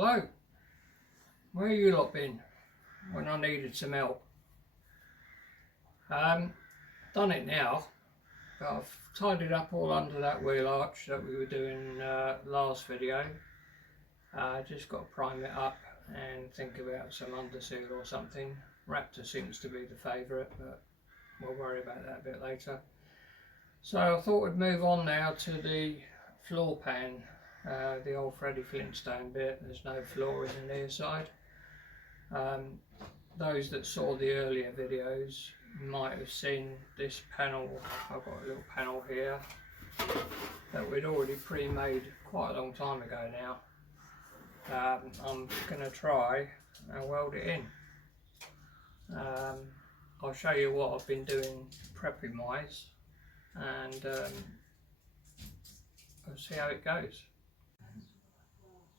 Hello, where you lot been when I needed some help? Done it now, but I've tidied up all under that wheel arch that we were doing last video. Just got to prime it up and think about some underseal or something. Raptor seems to be the favourite, but we'll worry about that a bit later. So I thought we'd move on now to the floor pan, the old Freddie Flintstone bit. There's no flooring in the near side. Those that saw the earlier videos might have seen this panel. I've got a little panel here that we'd already pre-made quite a long time ago now. I'm going to try and weld it in. I'll show you what I've been doing prepping wise, and I'll see how it goes.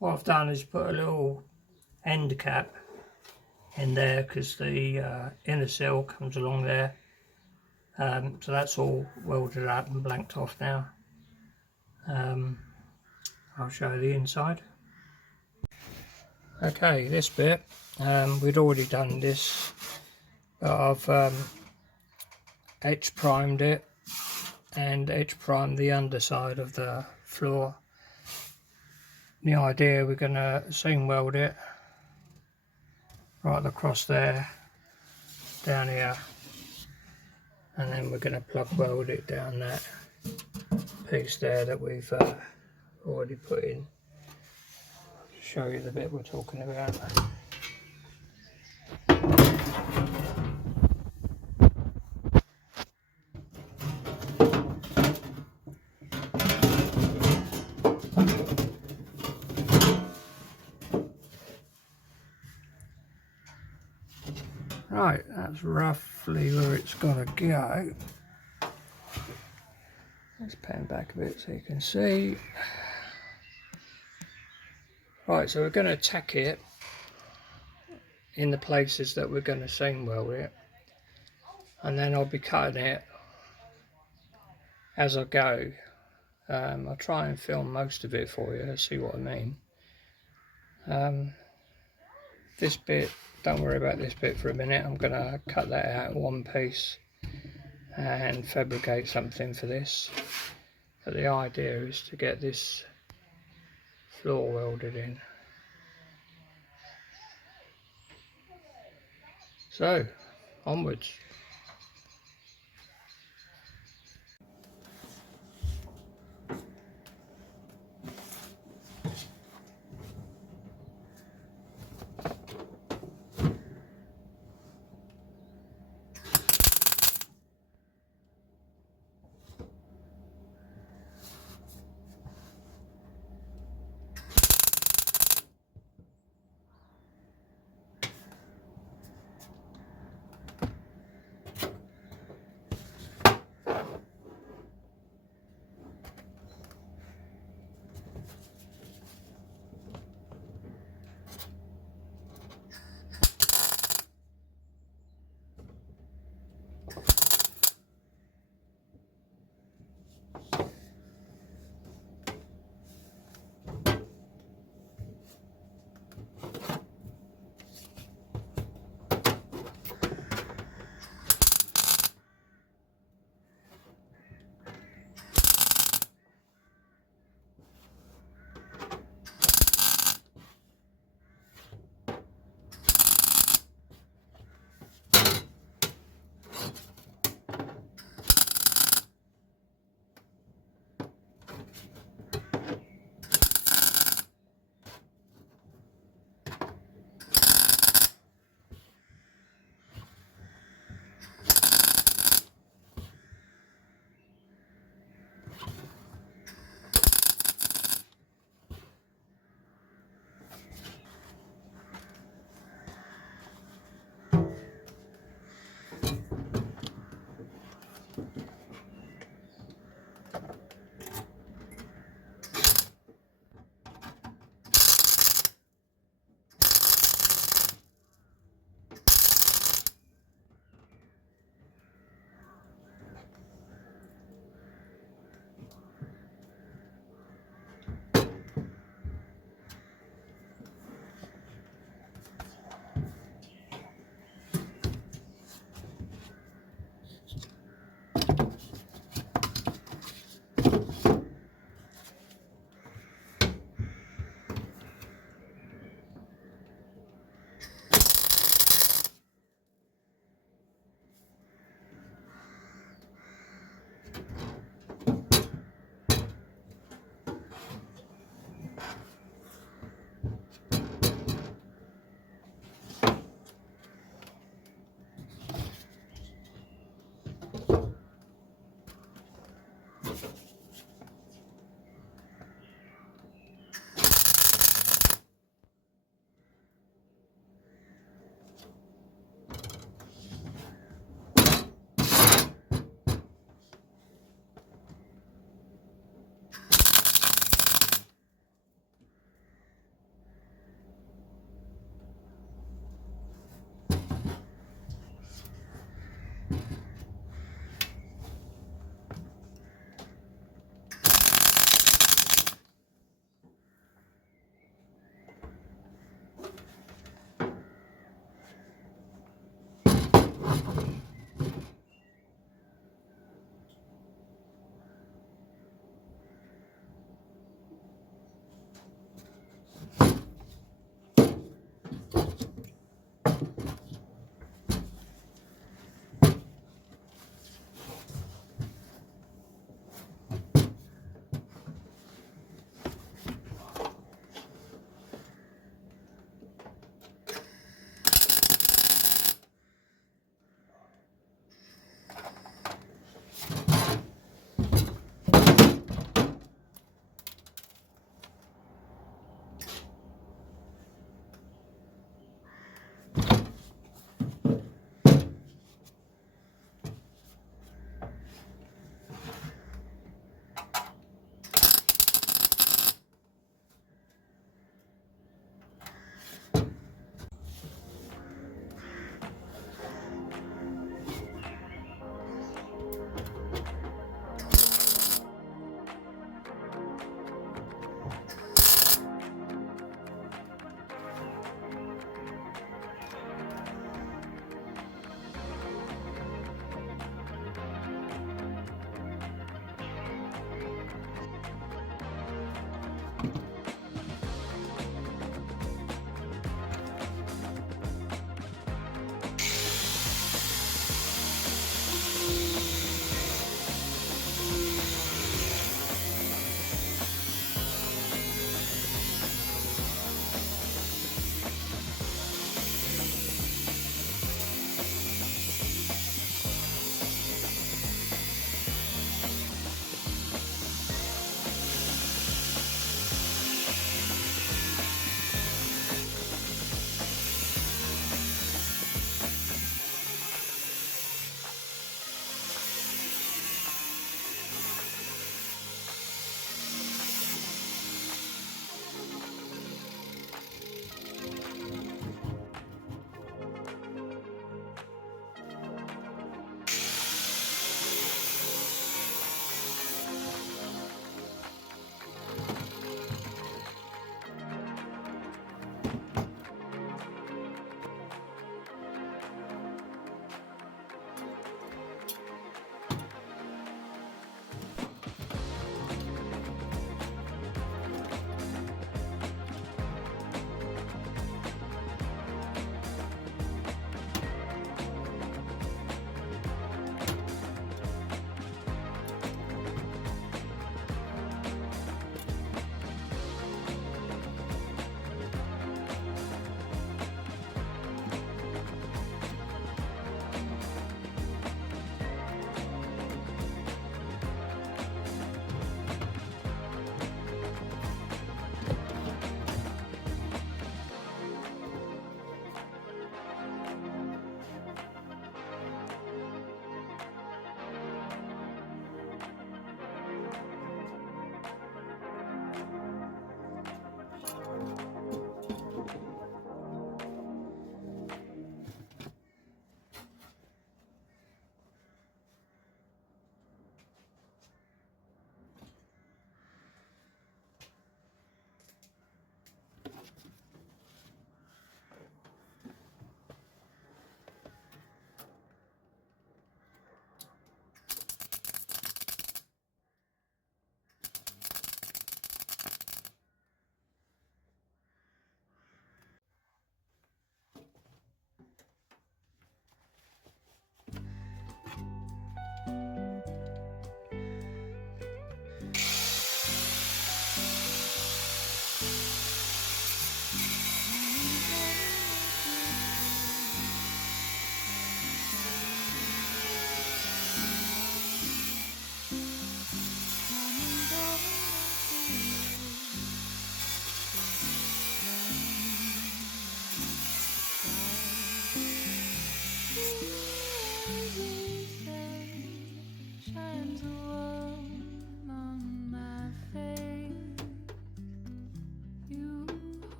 What I've done is put a little end cap in there because the inner seal comes along there, so that's all welded up and blanked off now. I'll show you the inside. Okay, this bit we'd already done this, but I've edge primed it and edge primed the underside of the floor. The idea, we're going to seam weld it right across there, down here, and then we're going to plug weld it down that piece there that we've already put in. I'll show you the bit we're talking about. Right, that's roughly where it's got to go. Let's pan back a bit so you can see. Right, so we're going to tack it in the places that we're going to seam weld it, and then I'll be cutting it as I go. I'll try and film most of it for you, see what I mean. This bit, don't worry about this bit for a minute. I'm going to cut that out in one piece and fabricate something for this. But the idea is to get this floor welded in. So, onwards.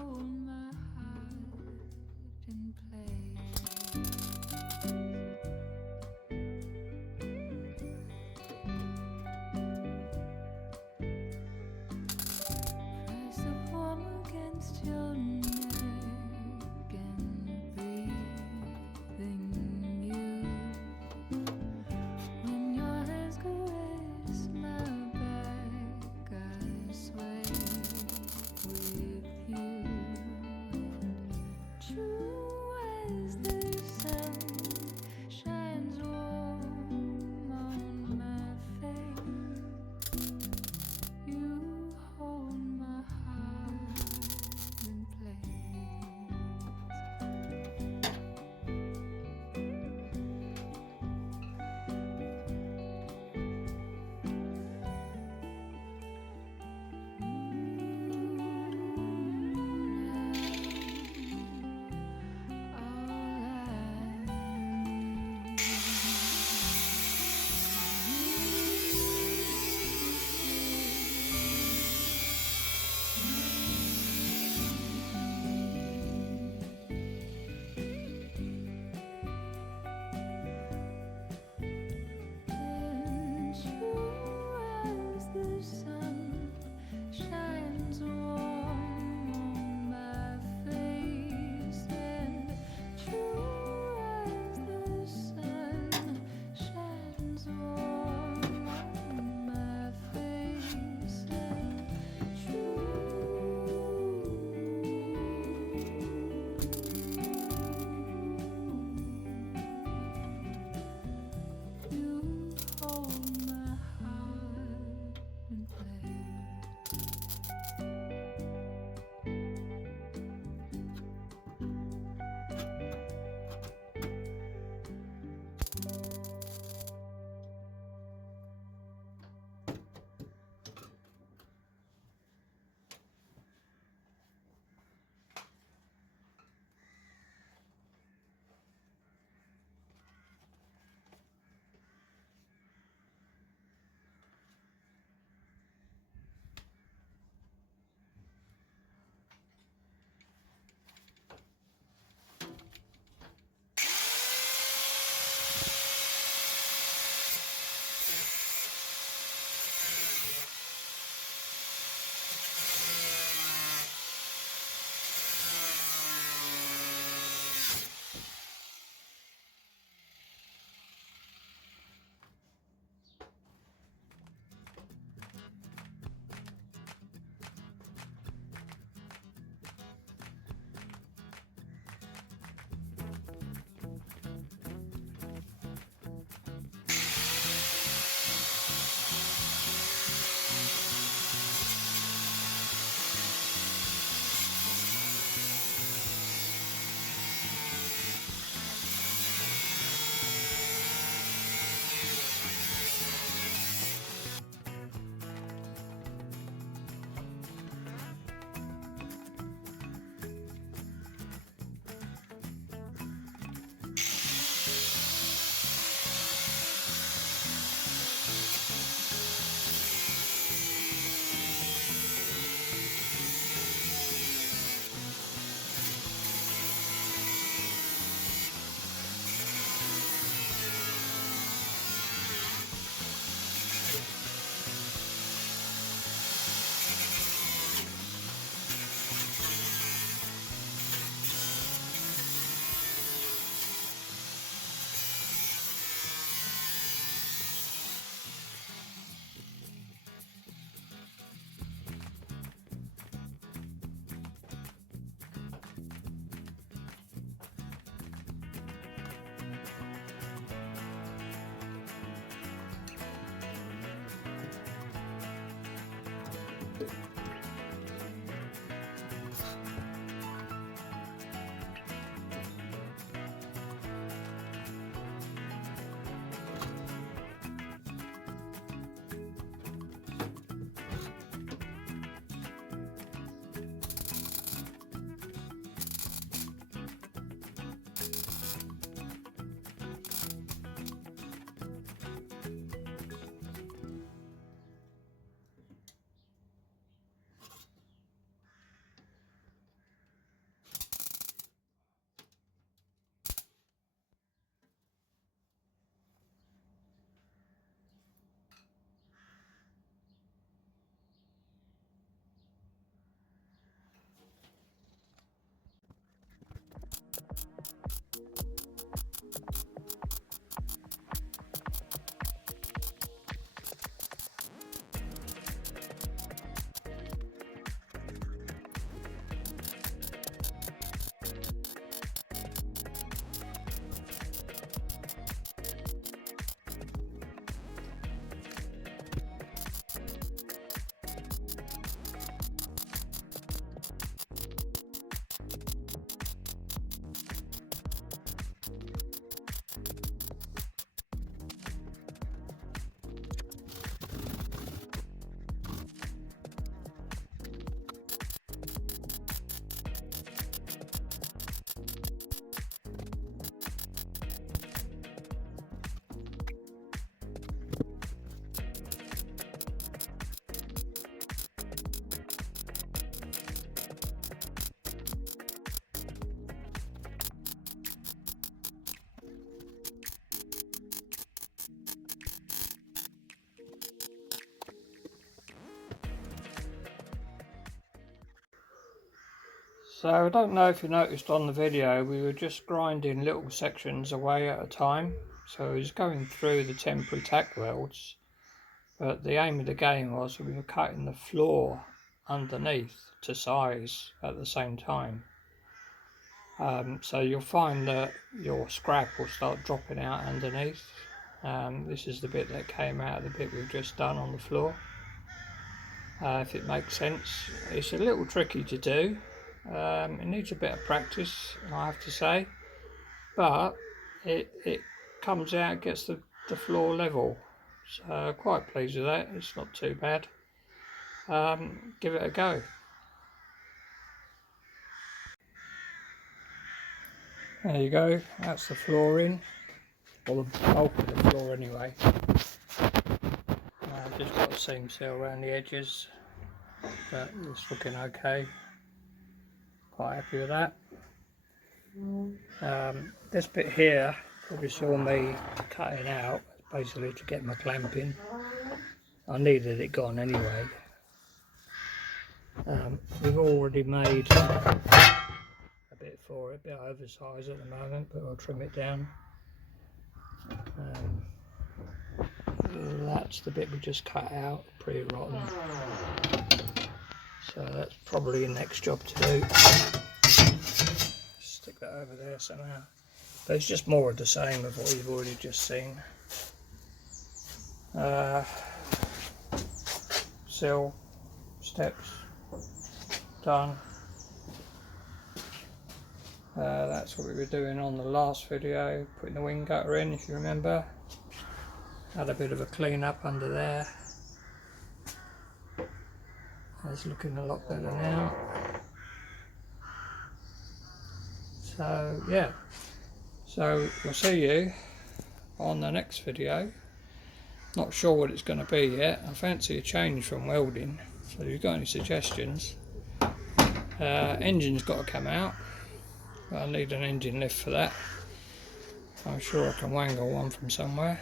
hold my heart in place. Press the warm against your neck and breathing you. When your hands caress my back, I sway with you. So I don't know if you noticed on the video, we were just grinding little sections away at a time. So it was going through the temporary tack welds, but the aim of the game was we were cutting the floor underneath to size at the same time. So you'll find that your scrap will start dropping out underneath. This is the bit that came out of the bit we've just done on the floor. If it makes sense. It's a little tricky to do. It needs a bit of practice, I have to say, but it comes out, gets the floor level. So quite pleased with that. It's not too bad. Give it a go. There you go. That's the flooring, or the bulk of the floor anyway. Just got a seam seal around the edges, but it's looking okay. Quite happy with that. This bit here, probably saw me cutting out, basically to get my clamp in. I needed it gone anyway. We've already made a bit for it, a bit oversized at the moment, but I'll trim it down. That's the bit we just cut out, pretty rotten. So that's probably the next job to do. Stick that over there somehow. But it's just more of the same of what you've already just seen. Sill, steps, done. That's what we were doing on the last video, putting the wing gutter in, if you remember. Had a bit of a clean up under there. It's looking a lot better now. So yeah, so we'll see you on the next video. Not sure what it's going to be yet. I fancy a change from welding, so if you've got any suggestions. Engine's got to come out. I need an engine lift for that. I'm sure I can wangle one from somewhere.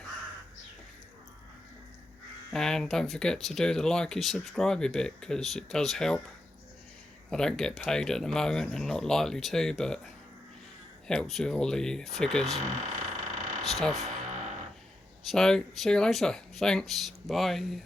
And don't forget to do the likey subscribey bit, because it does help. I don't get paid at the moment and not likely to, but helps with all the figures and stuff. So see you later. Thanks. Bye.